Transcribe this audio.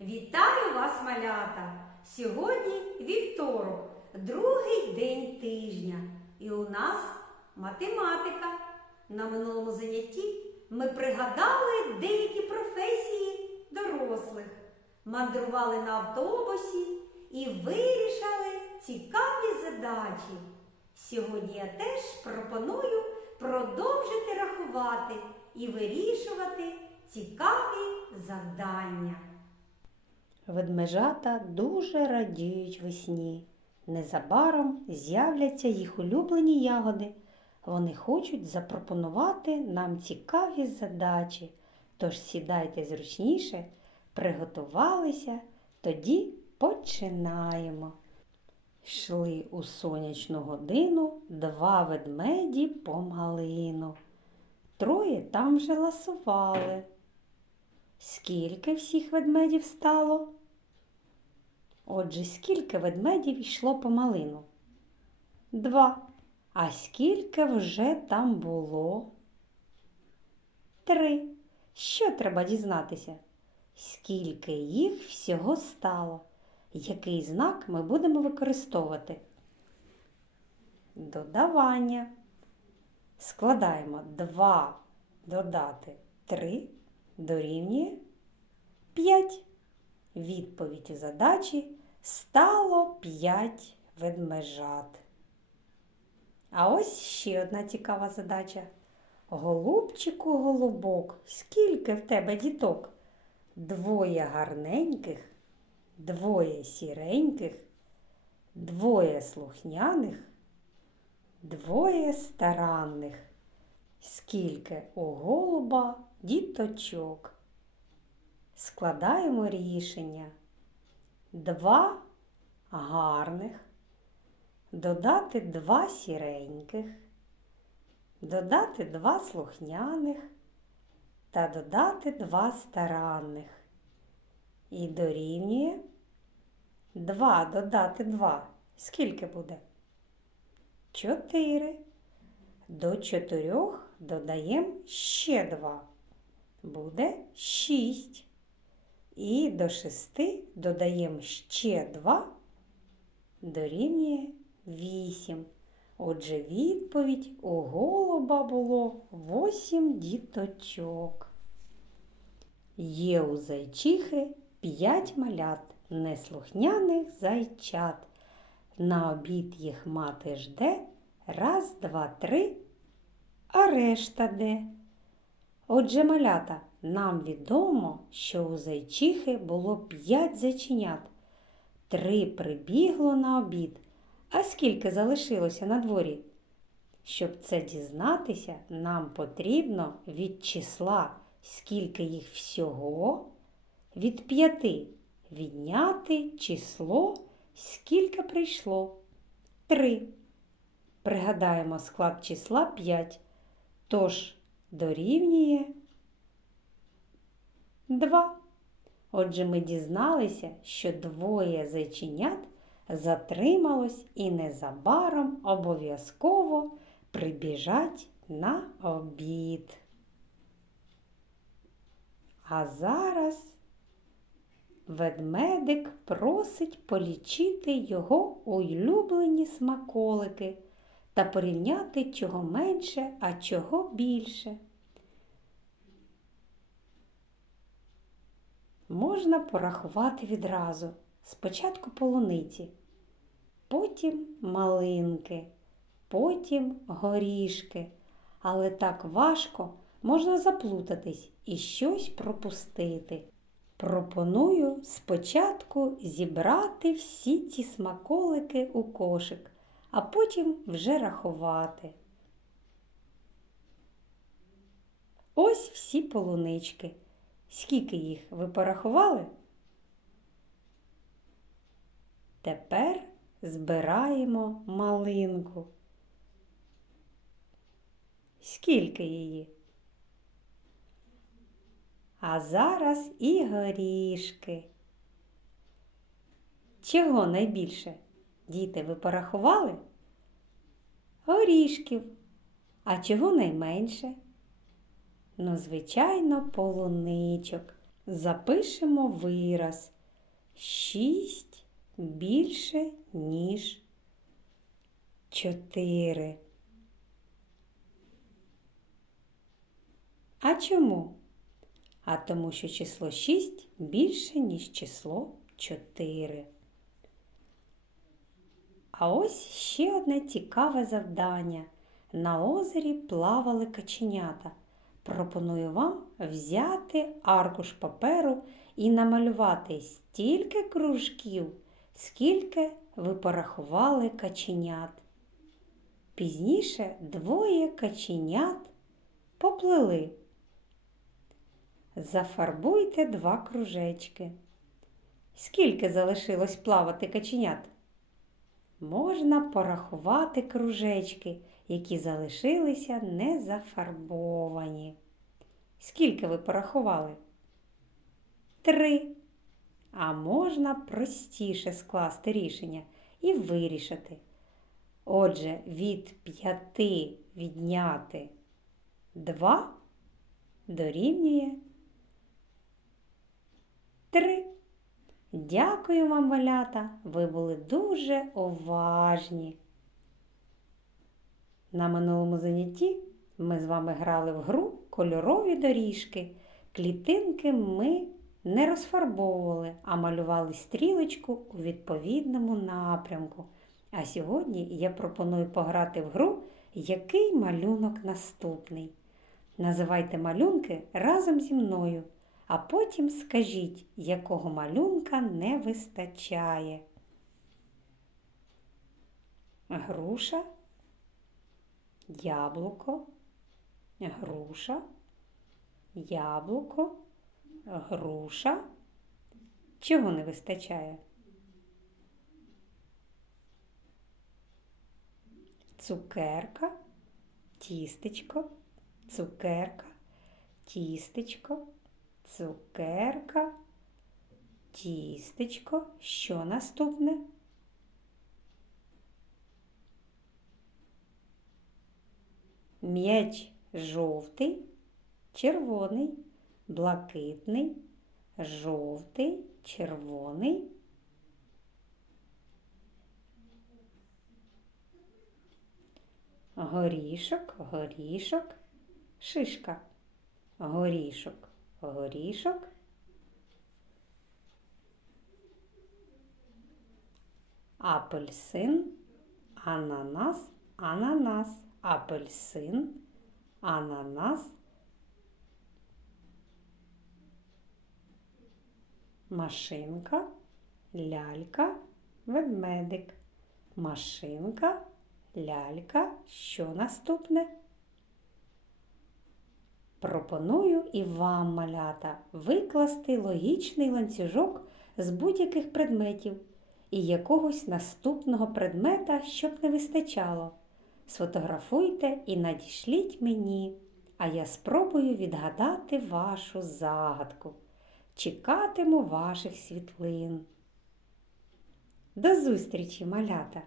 Вітаю вас, малята! Сьогодні вівторок, другий день тижня. І у нас математика. На минулому занятті ми пригадали деякі професії дорослих, мандрували на автобусі і вирішили цікаві задачі. Сьогодні я теж пропоную продовжити рахувати і вирішувати цікаві завдання. Ведмежата дуже радіють весні. Незабаром з'являться їх улюблені ягоди. Вони хочуть запропонувати нам цікаві задачі. Тож сідайте зручніше, приготувалися, тоді починаємо. Йшли у сонячну годину два ведмеді по малину. Троє там вже ласували. Скільки всіх ведмедів стало? Отже, скільки ведмедів йшло по малину? Два. А скільки вже там було? Три. Що треба дізнатися? Скільки їх всього стало? Який знак ми будемо використовувати? Додавання. Складаємо 2 додати 3 дорівнює 5. Відповідь у задачі стало 5 ведмежат. А ось ще одна цікава задача. Голубчику голубок, скільки в тебе діток? Двоє гарненьких, двоє сіреньких, двоє слухняних, двоє старанних. Скільки у голуба діточок. Складаємо рішення. Два гарних, додати два сіреньких, додати два слухняних та додати два старанних. І дорівнює 2 додати 2. Скільки буде? 4. До 4 додаємо ще 2. Буде 6. І до 6 додаємо ще 2, дорівнює 8. Отже, відповідь у голуба було 8 діточок. Є у зайчихи 5 малят, неслухняних зайчат. На обід їх мати жде раз, два, три, а решта де? Отже, малята, нам відомо, що у зайчихи було п'ять зайченят. Три прибігло на обід. А скільки залишилося на дворі? Щоб це дізнатися, нам потрібно від числа, скільки їх всього, від п'яти відняти число, скільки прийшло. Три. Пригадаємо склад числа 5. Тож дорівнює 2. Отже, ми дізналися, що двоє зайченят затрималось і незабаром обов'язково прибіжать на обід. А зараз ведмедик просить полічити його улюблені смаколики та порівняти чого менше, а чого більше. Можна порахувати відразу. Спочатку полуниці, потім малинки, потім горішки. Але так важко можна заплутатись і щось пропустити. Пропоную спочатку зібрати всі ці смаколики у кошик, а потім вже рахувати. Ось всі полунички. Скільки їх ви порахували? Тепер збираємо малинку. Скільки її? А зараз і горішки. Чого найбільше? Діти, ви порахували? Горішків. А чого найменше? Ну, звичайно, полуничок. Запишемо вираз. Шість більше, ніж чотири. А чому? А тому, що число 6 більше, ніж число 4. А ось ще одне цікаве завдання. На озері плавали каченята. Пропоную вам взяти аркуш паперу і намалювати стільки кружків, скільки ви порахували каченят. Пізніше двоє каченят поплили. Зафарбуйте два кружечки. Скільки залишилось плавати каченят? Можна порахувати кружечки, які залишилися не зафарбовані. Скільки ви порахували? Три. А можна простіше скласти рішення і вирішити. Отже, від п'яти відняти два дорівнює три. Дякую вам, малята, ви були дуже уважні. На минулому занятті ми з вами грали в гру кольорові доріжки. Клітинки ми не розфарбовували, а малювали стрілочку у відповідному напрямку. А сьогодні я пропоную пограти в гру, який малюнок наступний. Називайте малюнки разом зі мною, а потім скажіть, якого малюнка не вистачає. Груша, яблуко, груша, яблуко, груша. Чого не вистачає? Цукерка, тістечко, цукерка, тістечко, цукерка, тістечко. Що наступне? М'яч жовтий, червоний, блакитний, жовтий, червоний. Горішок, горішок, шишка. Горішок, горішок. Апельсин, ананас, ананас, апельсин, ананас. Машинка, лялька, ведмедик. Машинка, лялька. Що наступне? Пропоную і вам, малята, викласти логічний ланцюжок з будь-яких предметів і якогось наступного предмета, щоб не вистачало. Сфотографуйте і надішліть мені, а я спробую відгадати вашу загадку. Чекатиму ваших світлин. До зустрічі, малята!